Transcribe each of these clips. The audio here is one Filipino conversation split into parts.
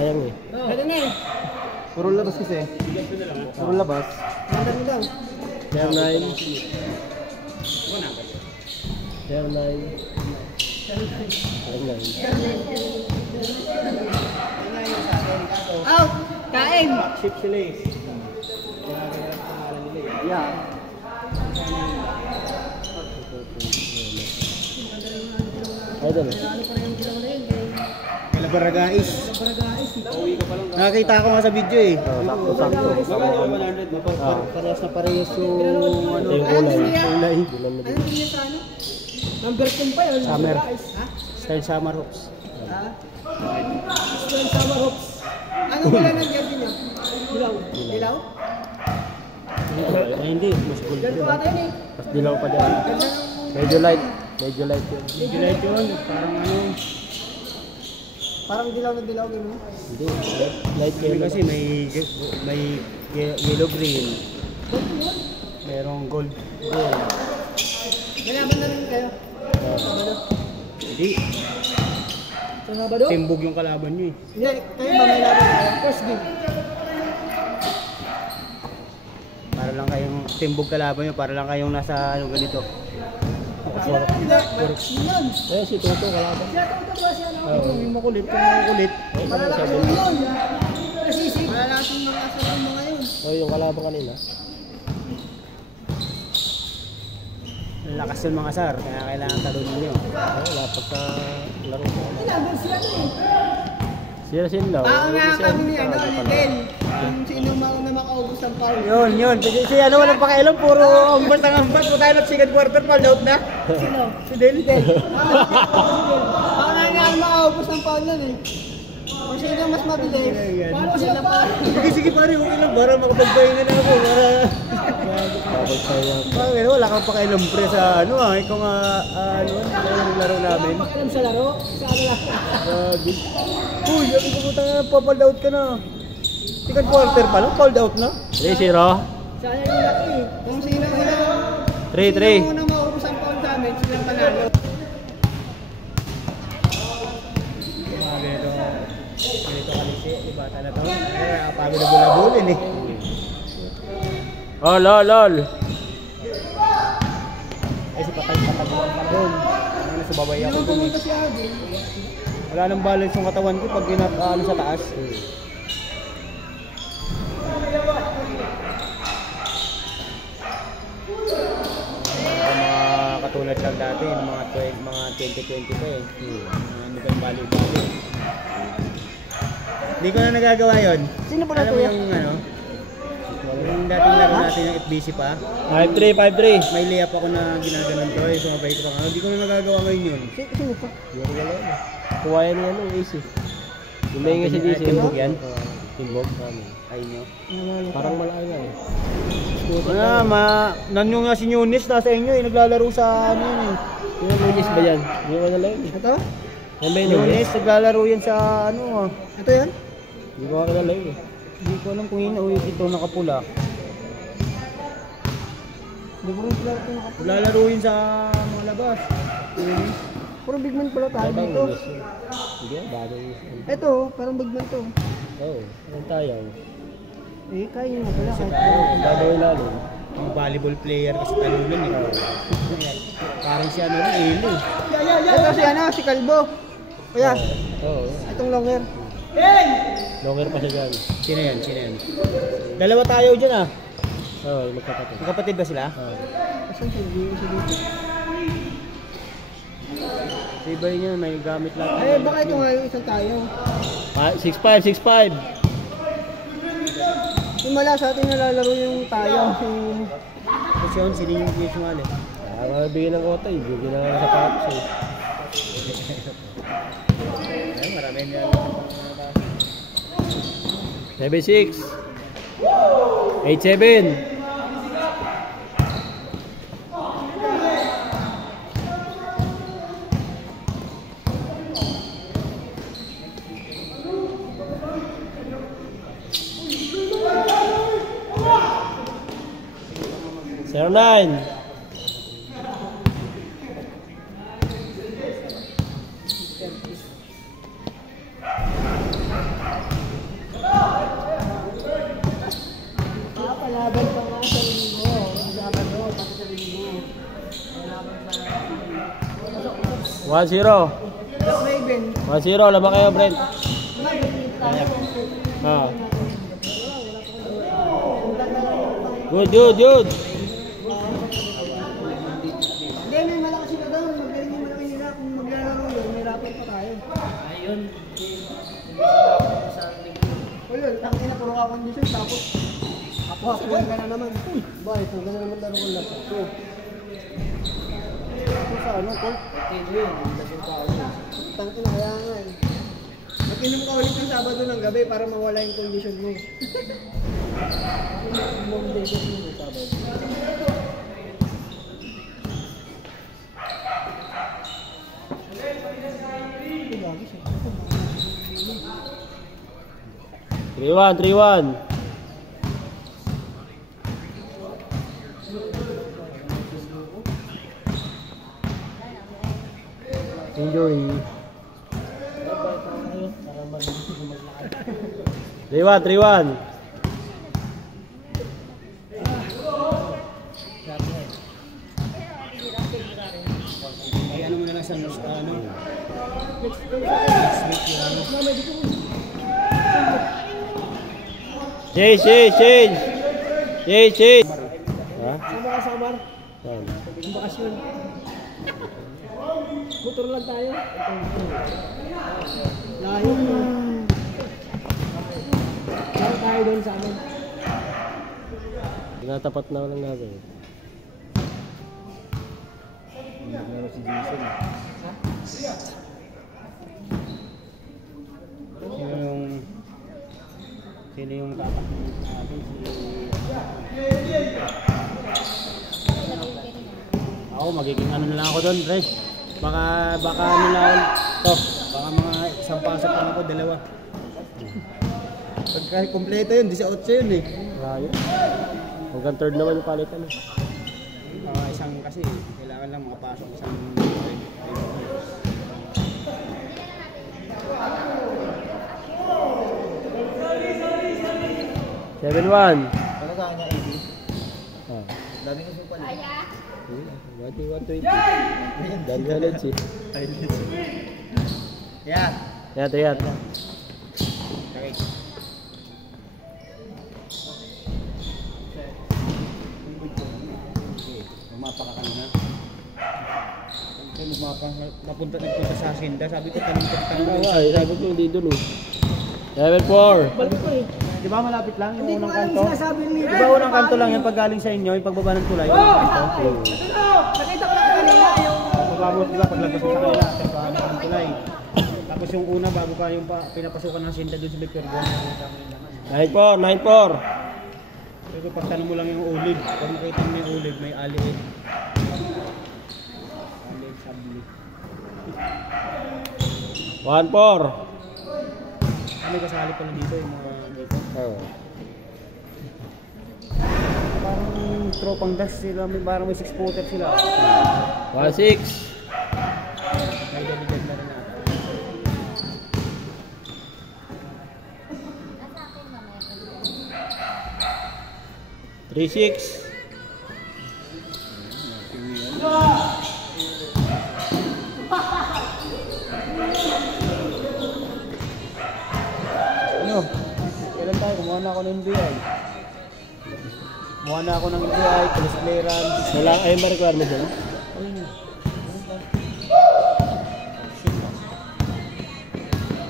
Sayang eh. Pwede na eh. Puro labas kasi. Puro labas. Ganda mo daw. Share 9. Share 9. Out! Kain! Ship sila eh. Yeah. Idol. Kalabaragais. Nakakita ko nga sa video eh. Sakto. Parehas na parehas yung ano. Yung kulay. Anong tingin sa ano? Number 10 pa yun. Summer. Ha? Style Summer Hoops. Ha? Style Summer Hoops. Anong wala ng jersey niya? Dilaw. Dilaw? Ay, hindi. Mas gold. Ganito ba tayo eh? Mas dilaw pa dyan. Ganda ng... Medyo light. Medyo light yun. Medyo light yun. Parang ano. Parang dilaw na dilaw gano'n. Hindi. Light Kasi yun. kasi may yellow green. Merong gold. Ganaban na rin kayo. Sabado. Hindi. Sa Sabado? Timbog yung kalaban nyo eh. Hindi, kayo ba may laban kayo? First game. Para lang kayong timbog kalaban nyo. Para lang kayong nasa ano ganito. Yun. Eh, si Toto kalaban. Siya ito ba siya na? Ito yung makulit. Yung makulit. Malalaki yun yun. Nasisig. Malalaking mga asal mo ngayon. Oh, yung kalaban kanina. Ang lakas yung mga sar. Kaya kailangan talunin nyo. Wala pagka laro. Kailangan siya na eh. Sila daw. Nga kami ni ano, ni Del. Kung sino na makaubos ng foul. Yun. Si ano walang pakialam. Puro ambas ang ambas. Kung tayo na second quarter, fall out na. Sino? Si Del. Ako na nga makaubos ng foul nun eh. Kung sino mas mabilis. Paano sila pa? Sige pare, okay lang. Para makapagpahinga na ako. Bakit tayo? Bakit wala kang pakialam pre sa ano ah. Ikaw nga ano, yung laro namin. Pakialam sa laro? Sa ano lang? Grabe. Uy, sabi ko puta nga, pa-fold out ka na. Second quarter pa lang, fold out na. 3-0. Sayang yung laki eh. Kung sino 3-3. Sino na maubos ang foul sa amin, silang panalo. Ganito kalisi, iba talaga. Kaya pagod na bulabulin eh. Oh, lol. Eh si patag-pataguan pa doon. Ano sa babay ako Hindi doon pumunta eh. si Adi. Wala nang balance yung katawan ko pag ano sa taas. Mga katulad lang dati, mga 2020 pa eh. Hindi ko yung bali-bali. Hindi ko na nagagawa yun. Sino po Alam mo natuya? yung ano? Yung dating laro natin yung FBC pa. 5-3. May layup ako na ginaganon to eh. Sumabay ko pa. Hindi ko na nagagawa ngayon yun. Sino pa? Kuwayan niya ano, AC. Yung may nga si DC. Timbog yan? Timbog namin. Ay nyo. Parang malaki nga eh. Nanyo nga si Nunes nasa inyo eh. Naglalaro sa ano yun eh. Yung Lunis ba yan? Hindi ko nalaw eh. Ito? Yan ba yung Lunis? Nunes, naglalaro yan sa ano ah. Ito yan? Hindi ko nalaw eh. Hindi ko alam kung yun o ito nakapula. Hindi ko rin sila ito nakapula. Naglalaro yun sa mga labas. Puro big man pala tayo Bagay dito. Lunis yun. Hindi, bagay Lunis. Ito, parang big man to. Oo, anong tayo? Eh, kaya mo pala. Bagay lalo. Ang volleyball player kasi talunan eh. Parang si ano rin, Elo eh. Ito si ano, si Kalbo. Kaya, Oo. itong longer. Longer pa siya dyan. Sino yan? Dalawa tayo dyan ah. Oo, yung magkapatid. Magkapatid ba sila? Oo. Asan siya? Hindi siya dito. Si Ibay niya, may gamit lang. Eh, baka ito nga yung isang tayo. 6'5". Yung mala sa atin nalalaro yung tayo. Kasi yun, sino yung kuya sumali? Bigyan ng kota eh. Bigyan na nga sa tapos eh. Ay, marami niya. 7-6. 8-7. Zero 9. Black Raven. 1-0, laban kayo, Brent. Ah. Good. Hindi, may malakas sila doon. Magaling yung malaki nila. Kung maglalaro yun, may rapid pa tayo. Ayun. O yun, ang ina, puro ka condition. Tapos, apo-apuan ka na naman. Uy, ba, ito, gano'n naman laro ko lang. Ito. Ito sa ano, Colt? Ito yun. Lasing pa ako. Tangin na, kaya nga eh. Mag-inom ka ulit ng Sabado ng gabi para mawala yung condition mo. Three one. Injury. 3-1. Ay, ano mo na lang sa ano? Change. Ha? Sama ka sa kamar. Saan? Ang bakasyon. Motor lang tayo. Layo mo. Laro tayo doon sa amin. Tinatapat na lang natin. Naglaro si Jason. Sino yung tatak natin? Ako, magiging ano na lang ako doon, pre. Baka ano lang to. Baka mga isang pasok lang ako, dalawa. Pagka kompleto yun, 18 yun eh. Rayo. Hanggang third naman yung palitan. Isang kasi, kailangan lang makapasok isang 7-1. Ano ka niya, 80? Ah. Dami ko supal. 120. Dami ka lang si. Yan. Yat. Okay. Magmapa ka kanina. Nagpunta sa Hacienda. Sabi ko, tanong. Sabi ko hindi doon eh. 7-4. Balik ko eh. Di ba malapit lang yung Hindi ko unang alam kanto? sinasabi ni Di ba unang kanto lang yung paggaling sa inyo, yung pagbaba ng tulay, unang kanto? Nakita ko lang kanina yung... Pagbaba mo, di ba, paglagpas mo sa kanila, pagbaba ng tulay. Tapos yung una, bago ka yung pinapasukan ng Hacienda doon sa Victor Buwan. 9-4. Pero pagtanong mo lang yung ulid, pag makita mo yung ulid, may aliid. Aliid, sabli. 1-4. May kasali pala dito yung mga dito. Oh. Parang tropang dash sila, parang may 6-footer sila. 1-6. May gabi-gabi na rin natin. 3-6. Ano? Kailan tayo? Kumuha na ako ng NBI. Kumuha na ako ng NBI, police clearance. Wala ay may requirement yun?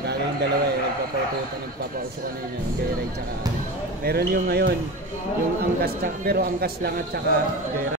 Gagawin dalawa eh, nagpapauso kanina yung joyride tsaka meron yung ngayon, yung angkas, pero angkas lang at tsaka joyride.